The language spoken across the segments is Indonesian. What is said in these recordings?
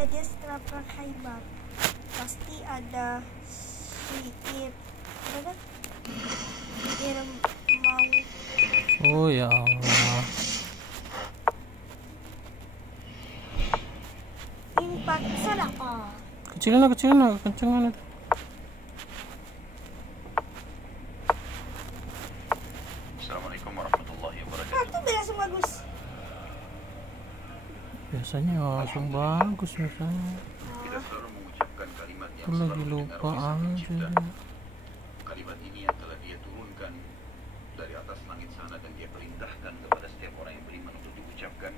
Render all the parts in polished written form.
kejadian setelah perang Khaybar. Pasti ada sedikit apa yang mau. Oh ya Allah. Infak sedekah. Kecilin kencengan itu. Assalamualaikum warahmatullahi wabarakatuh. Itu langsung bagus. Biasanya langsung bagus misalnya. Kita selalu mengucapkan kalimat yang Aku lagi selalu lupa didengar oleh Sang aja Pencipta. deh. Kalimat ini yang telah Dia turunkan dari atas langit sana dan Dia perintahkan kepada setiap orang yang beriman untuk diucapkan.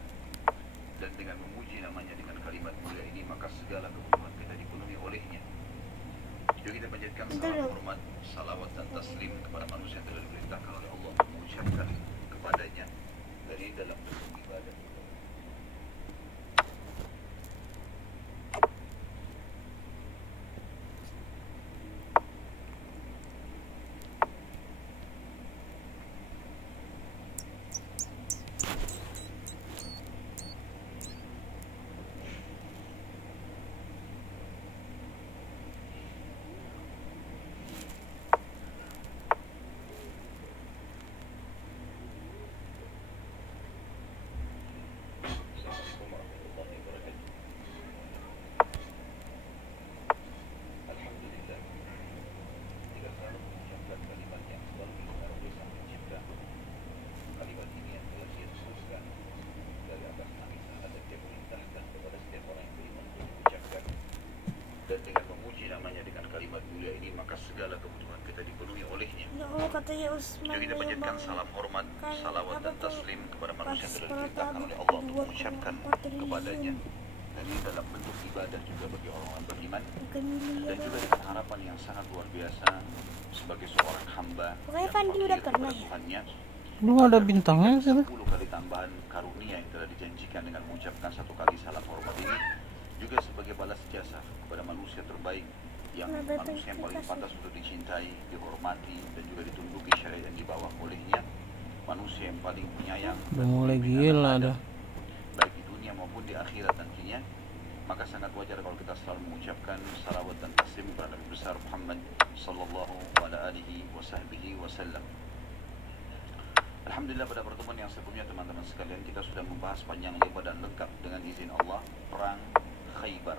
Dan dengan memuji namanya dengan kalimat mulia ini, maka segala kebutuhan kita dipenuhi olehnya. Juga kita panjatkan salam hormat, salawat dan taslim kepada manusia yang telah diperintahkan oleh Allah untuk mengucapkan kepadanya dari dalam bentuk ibadah. Assalamualaikum warahmatullahi wabarakatuh. Alhamdulillah, kita selalu mengucapkan kalimat yang selalu didengar oleh Sang Pencipta. Kalimat ini yang telah Dia turunkan dari atas langit sana dan Dia perintahkan kepada setiap orang yang beriman untuk diucapkan. Dan dengan memuji namanya dengan kalimat mulia ini, maka segala kebutuhan kita dipenuhi olehnya. Ya Allah, katanya Usman Juga kita panjatkan memang salam hormat, kan salawat apa dan tuh, taslim kepada pas manusia yang telah pertama diperintahkan oleh Allah untuk 2,4 mengucapkan triliun. kepadanya. Dan ini dalam bentuk ibadah juga bagi orang-orang beriman. Bukan miliar. Dan juga dengan harapan yang sangat luar biasa sebagai seorang hamba Pokoknya yang Fandi udah fakir pernah kepada ya? Tuhannya, Lu ada bintangnya di sana. 10 kali tambahan karunia yang telah dijanjikan dengan mengucapkan 1 kali salam hormat ini, juga sebagai balas jasa kepada manusia terbaik yang manusia yang paling pantas untuk dicintai, dihormati dan juga ditunduki syariat yang dibawa olehnya, manusia yang paling penyayang Udah mulai gila dah. baik di dunia maupun di akhirat nantinya. Maka sangat wajar kalau kita selalu mengucapkan salawat dan taslim kepada Nabi besar Muhammad sallallahu alaihi wasallam. Alhamdulillah, pada pertemuan yang sebelumnya teman-teman sekalian kita sudah membahas panjang lebar dan lengkap dengan izin Allah perang Khaybar.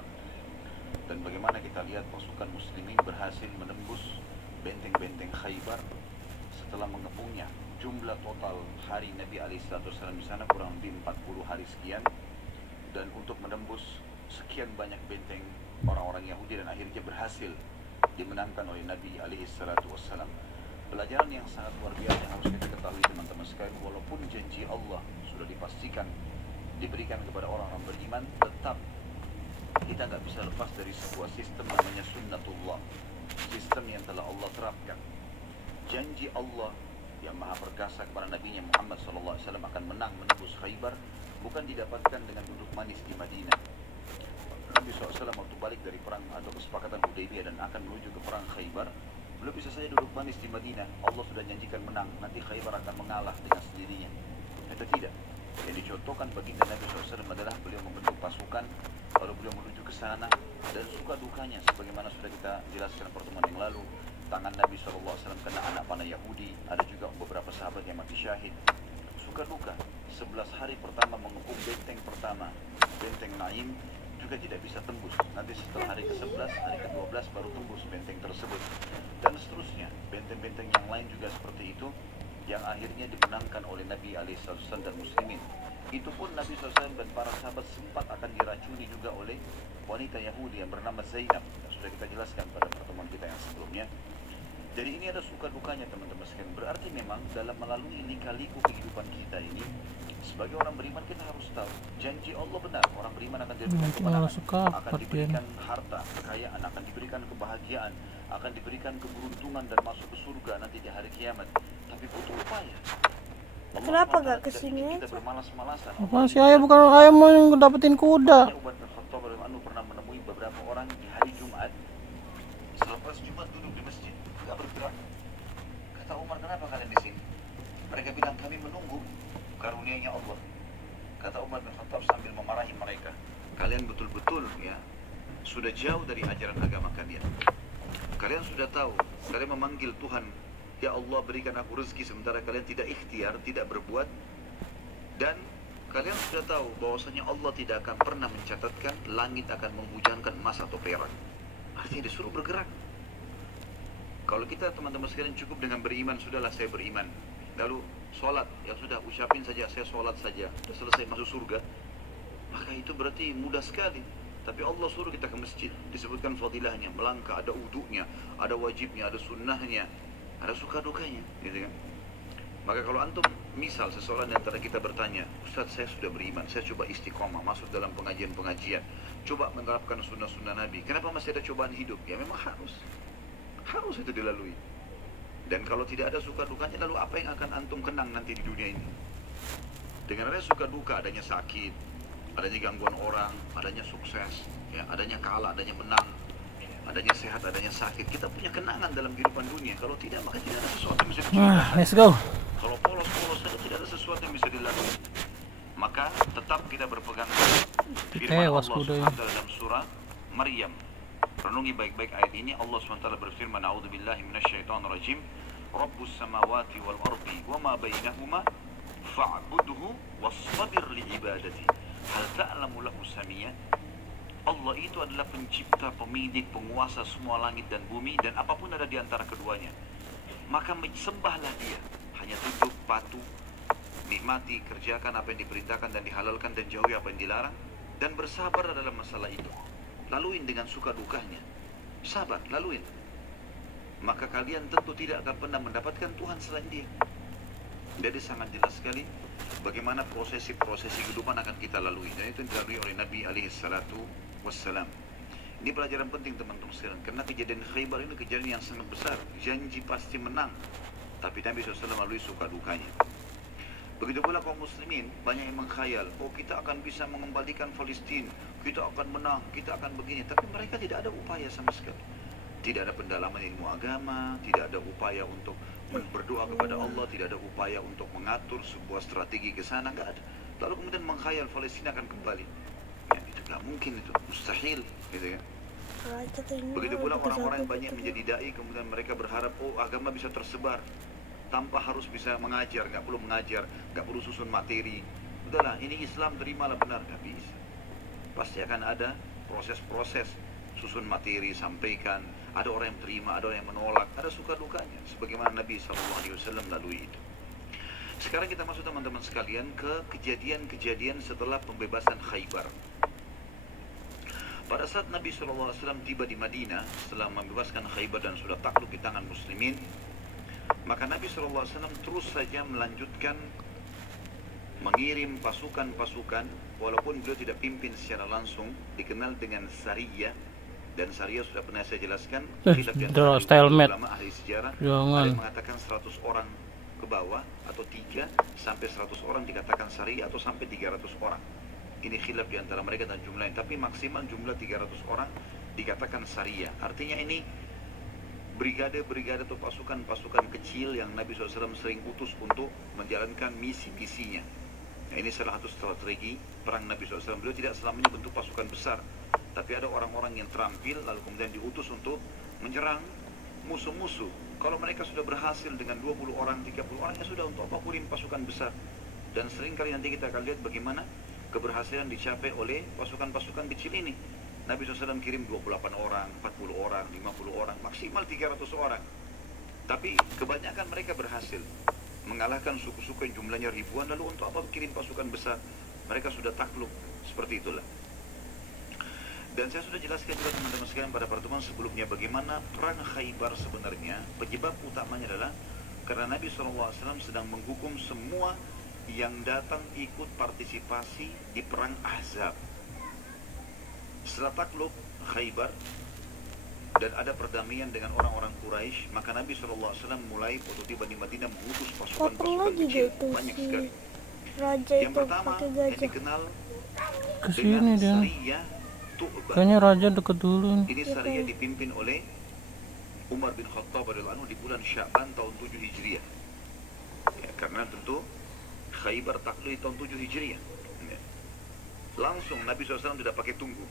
Dan bagaimana kita lihat pasukan muslimin berhasil menembus benteng-benteng Khaybar setelah mengepungnya. Jumlah total hari Nabi alaihissalam di sana kurang lebih 40 hari sekian, dan untuk menembus sekian banyak benteng orang-orang Yahudi, dan akhirnya berhasil dimenangkan oleh Nabi alaihissalam. Pelajaran yang sangat luar biasa yang harus kita ketahui teman-teman sekalian, walaupun janji Allah sudah dipastikan diberikan kepada orang-orang beriman, tetap kita nggak bisa lepas dari sebuah sistem namanya sunnatullah, sistem yang telah Allah terapkan. Janji Allah yang maha perkasa kepada Nabi Muhammad SAW akan menang menembus Khaybar bukan didapatkan dengan duduk manis di Madinah. Nabi SAW waktu balik dari perang atau kesepakatan Hudaybiyah dan akan menuju ke perang Khaybar, belum bisa saja duduk manis di Madinah. Allah sudah janjikan menang, nanti Khaybar akan mengalah dengan sendirinya. Itu tidak. Yang dicontohkan baginda Nabi SAW adalah beliau membentuk pasukan, lalu beliau menuju ke sana, dan suka dukanya sebagaimana sudah kita jelaskan pertemuan yang lalu. Tangan Nabi SAW kena anak panah Yahudi, ada juga beberapa sahabat yang mati syahid. Suka duka, 11 hari pertama mengepung benteng pertama, benteng Naim, juga tidak bisa tembus. Nanti setelah hari ke-11, hari ke-12 baru tembus benteng tersebut. Dan seterusnya, benteng-benteng yang lain juga seperti itu, yang akhirnya dimenangkan oleh Nabi alaihissalam dan muslimin. Itu pun Nabi SAW dan para sahabat sempat akan diracuni juga oleh wanita Yahudi yang bernama Zainab, yang sudah kita jelaskan pada pertemuan kita yang sebelumnya. Jadi ini ada suka dukanya teman-teman sekalian. Berarti memang dalam melalui lika-liku kehidupan kita ini, sebagai orang beriman kita harus tahu janji Allah benar. Orang beriman akan diberikan kemenangan, akan diberikan harta, kekayaan, akan diberikan kebahagiaan, akan diberikan keberuntungan dan masuk ke surga nanti di hari kiamat. Tapi butuh upaya. Kenapa gak kesini kita aja? bermalas-malasan. Apa sih ayah, bukan ayah mau yang dapetin kuda. Umar bin Khattab radhiyallahu anhu pernah menemui beberapa orang di hari Jumat. Selepas Jumat duduk di masjid, tidak bergerak. Kata Umar, kenapa kalian di sini? Mereka bilang, kami menunggu karunia-Nya Allah. Kata Umar bin Khattab sambil memarahi mereka, kalian betul-betul ya sudah jauh dari ajaran agama kalian. Kalian sudah tahu, kalian memanggil Tuhan, ya Allah berikan aku rezeki, sementara kalian tidak ikhtiar, tidak berbuat. Dan kalian sudah tahu bahwasanya Allah tidak akan pernah mencatatkan langit akan menghujankan emas atau perak. Artinya disuruh bergerak. Kalau kita teman-teman sekalian cukup dengan beriman, sudahlah saya beriman. Lalu sholat, ya sudah ucapin saja saya sholat saja, sudah selesai masuk surga. Maka itu berarti mudah sekali. Tapi Allah suruh kita ke masjid, disebutkan fadilahnya, melangkah, ada wudunya, ada wajibnya, ada sunnahnya, ada suka dukanya, gitu kan? Maka kalau antum, misal seseorang di antara kita bertanya, Ustaz saya sudah beriman, saya coba istiqomah, masuk dalam pengajian-pengajian, coba menerapkan sunnah-sunnah Nabi, kenapa masih ada cobaan hidup? Ya memang harus itu dilalui. Dan kalau tidak ada suka dukanya, lalu apa yang akan antum kenang nanti di dunia ini? Dengan ada suka duka, adanya sakit, adanya gangguan orang, adanya sukses, ya, adanya kalah, adanya menang, adanya sehat, adanya sakit. Kita punya kenangan dalam kehidupan dunia. Kalau tidak, maka tidak ada sesuatu yang bisa diceritakan. Let's go. Kalau polos-polos saja tidak ada sesuatu yang bisa dilalui. Maka tetap kita berpegang firman Allah SWT dalam surah Maryam. Renungi baik-baik ayat ini. Allah SWT berfirman, A'udzubillahi minasyaitonirrajim. Rabbus samawati wal ardi wa ma bainahuma fa'budhu wastabir li'ibadati. Hal ta'lamu lahu samiyya. Allah itu adalah pencipta, pemilik, penguasa semua langit dan bumi dan apapun ada di antara keduanya. Maka sembahlah dia, hanya tunduk, patuh, nikmati, kerjakan apa yang diperintahkan dan dihalalkan dan jauhi apa yang dilarang, dan bersabar dalam masalah itu. Laluin dengan suka dukanya, sabar, laluin. Maka kalian tentu tidak akan pernah mendapatkan Tuhan selain dia. Jadi sangat jelas sekali bagaimana prosesi-prosesi kehidupan akan kita lalui, dan itu yang dilalui oleh Nabi alaihissalatu wassalam. Ini pelajaran penting teman-teman sekalian, karena kejadian Khaybar ini kejadian yang sangat besar. Janji pasti menang, tapi Nabi SAW melalui suka dukanya. Begitu pula kaum muslimin, banyak yang mengkhayal, oh kita akan bisa mengembalikan Palestina, kita akan menang, kita akan begini. Tapi mereka tidak ada upaya sama sekali. Tidak ada pendalaman ilmu agama, tidak ada upaya untuk berdoa kepada Allah, tidak ada upaya untuk mengatur sebuah strategi ke sana, nggak ada. Lalu kemudian mengkhayal Palestina akan kembali. Ya, itu nggak mungkin, itu mustahil, gitu kan. Begitu pula orang-orang yang banyak menjadi dai, kemudian mereka berharap, oh agama bisa tersebar tanpa harus bisa mengajar, nggak perlu mengajar, nggak perlu susun materi. Udahlah, ini Islam, terimalah benar, nggak bisa. Pasti akan ada proses-proses, susun materi, sampaikan. Ada orang yang terima, ada orang yang menolak, ada suka dukanya. Sebagaimana Nabi SAW lalui itu. Sekarang kita masuk teman-teman sekalian ke kejadian-kejadian setelah pembebasan Khaybar. Pada saat Nabi SAW tiba di Madinah setelah membebaskan Khaybar dan sudah takluk di tangan muslimin, maka Nabi SAW terus saja melanjutkan mengirim pasukan-pasukan, walaupun beliau tidak pimpin secara langsung, dikenal dengan Sariyah. Dan Sariyah sudah pernah saya jelaskan, ulama ahli sejarah ada yang mengatakan 100 orang ke bawah, atau 3 sampai 100 orang dikatakan Sariyah, atau sampai 300 orang. Ini khilaf di antara mereka dan jumlahnya, tapi maksimal jumlah 300 orang dikatakan Sariyah. Artinya ini brigade-brigade atau pasukan-pasukan kecil yang Nabi SAW sering utus untuk menjalankan misi-misinya. Nah, ini salah satu strategi perang Nabi SAW. Beliau tidak selamanya bentuk pasukan besar, tapi ada orang-orang yang terampil lalu kemudian diutus untuk menyerang musuh-musuh. Kalau mereka sudah berhasil dengan 20 orang, 30 orang, ya sudah, untuk apa kirim pasukan besar. Dan sering kali nanti kita akan lihat bagaimana keberhasilan dicapai oleh pasukan-pasukan kecil ini. Nabi SAW kirim 28 orang, 40 orang, 50 orang, maksimal 300 orang. Tapi kebanyakan mereka berhasil mengalahkan suku-suku yang jumlahnya ribuan. Lalu untuk apa kirim pasukan besar? Mereka sudah takluk, seperti itulah. Dan saya sudah jelaskan juga teman-teman sekalian pada pertemuan sebelumnya bagaimana perang Khaybar sebenarnya penyebab utamanya adalah karena Nabi SAW sedang menghukum semua yang datang ikut partisipasi di perang Ahzab. Setelah takluk Khaybar dan ada perdamaian dengan orang-orang Quraisy, maka Nabi SAW mulai waktu tiba di Madinah mengutus pasukan-pasukan kecil banyak sekali. Yang pertama yang dikenal dengan Sariyah Tu'bah. Kayaknya raja deket dulu. Ini Sariyah dipimpin oleh Umar bin Khattab radhiyallahu anhu di bulan Sya'ban tahun 7 Hijriah. Ya, karena tentu Khaybar takluk di tahun 7 Hijriah. Ya. langsung Nabi SAW tidak pakai tunggu.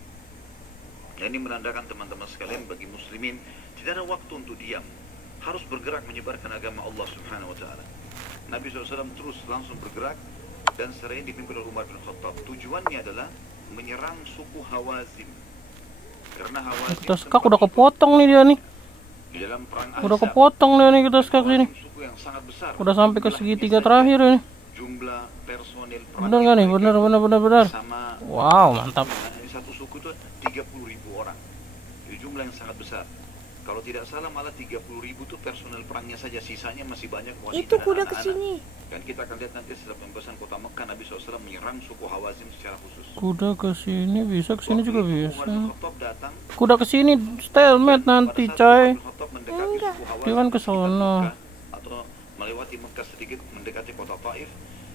Nah, ini menandakan teman-teman sekalian, bagi muslimin tidak ada waktu untuk diam, harus bergerak menyebarkan agama Allah Subhanahu wa Ta'ala. Nabi SAW terus langsung bergerak, dan serai dipimpin oleh Umar bin Khattab. Tujuannya adalah menyerang suku Hawazim, karena Hawazim Kita skak udah kepotong nih dia nih. di dalam perang Udah Ahzab, kepotong dia nih kita skak sini. suku yang sangat besar. Udah sampai ke Jumlahnya segitiga saja, terakhir ini. jumlah personil perang Bener nggak nih? Bener. sama Wow, mantap. ini satu suku itu 30.000 orang. Itu jumlah yang sangat besar. Kalau tidak salah malah 30.000 itu personel perangnya saja, sisanya masih banyak wanita Itu dan kuda anak-anak. kesini. Dan kita akan lihat nanti setelah pembebasan kota Mekah, Nabi SAW menyerang suku Hawazim secara khusus. Kuda ke sini bisa, ke sini juga Waktu itu bisa. Umar bin Khattab datang, Kuda ke sini stalemate nanti, pada saat coy. Umar bin Khattab mendekati Enggak. suku Hawazim Dia kan ke di sekitar sono. Mekah, atau melewati Mekah sedikit mendekati kota Taif,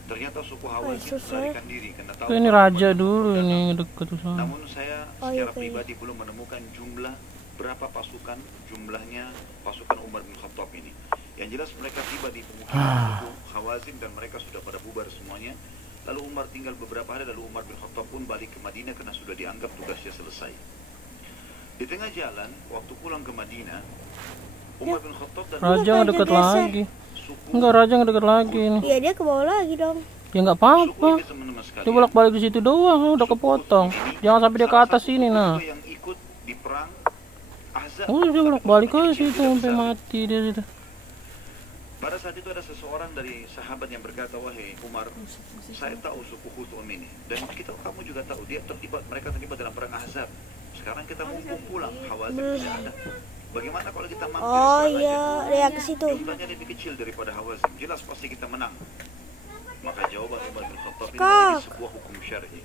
ternyata suku Hawazim susah. melarikan diri karena tahu Ini kalau raja Umar bin dulu Khattab ini datang. deket tuh sana. Namun saya Oh, secara iya, kayaknya. pribadi belum menemukan jumlah berapa pasukan, jumlahnya pasukan Umar bin Khattab ini. Yang jelas mereka tiba di pemukiman suku Hawazim dan mereka sudah pada bubar semuanya. Lalu Umar tinggal beberapa hari, lalu Umar bin Khattab pun balik ke Madinah karena sudah dianggap tugasnya selesai. Di tengah jalan, waktu pulang ke Madinah, Umar bin Khattab dan Raja Raja nggak deket geser. lagi. suku Enggak, raja nggak deket lagi ini. Iya, dia ke bawah lagi dong. Ya nggak suku apa-apa. ini teman-teman sekalian, Dia bolak-balik di situ doang, udah kepotong. Jangan sampai dia ke atas sini nah. yang ikut di perang Ahzab. Oh, dia bolak-balik ke Kecil, situ tidak sampai besar. mati dia situ. Pada saat itu ada seseorang dari sahabat yang berkata, wahai Umar, saya tahu suku Huthum ini, dan kamu juga tahu mereka terlibat dalam perang Ahzab. Sekarang kita mumpung pulang, Hawazin tidak ada. Bagaimana kalau kita mampir Oh saja? iya, dia ke situ. Jumlahnya lebih kecil daripada Hawazin, jelas pasti kita menang. Maka jawaban Umar bin Khattab ini Skak. menjadi sebuah hukum syar'i.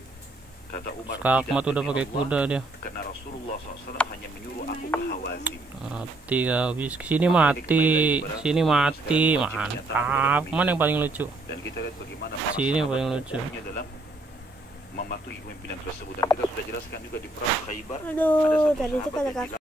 Kata Umar, Skak tidak mah tuh udah demi pakai Allah, kuda dia. karena Rasulullah SAW hanya menyuruh aku ke Hawazin. Mati habis. Sini mati, sini mati. Mantap. Mana yang paling lucu? Dan kita lihat bagaimana para Sini yang sahabat paling lucu. kokohnya dalam mematuhi pemimpinan tersebut. Dan kita sudah jelaskan juga di perang Khaybar, ada Aduh, satu tadi itu sahabat kata yang kakak.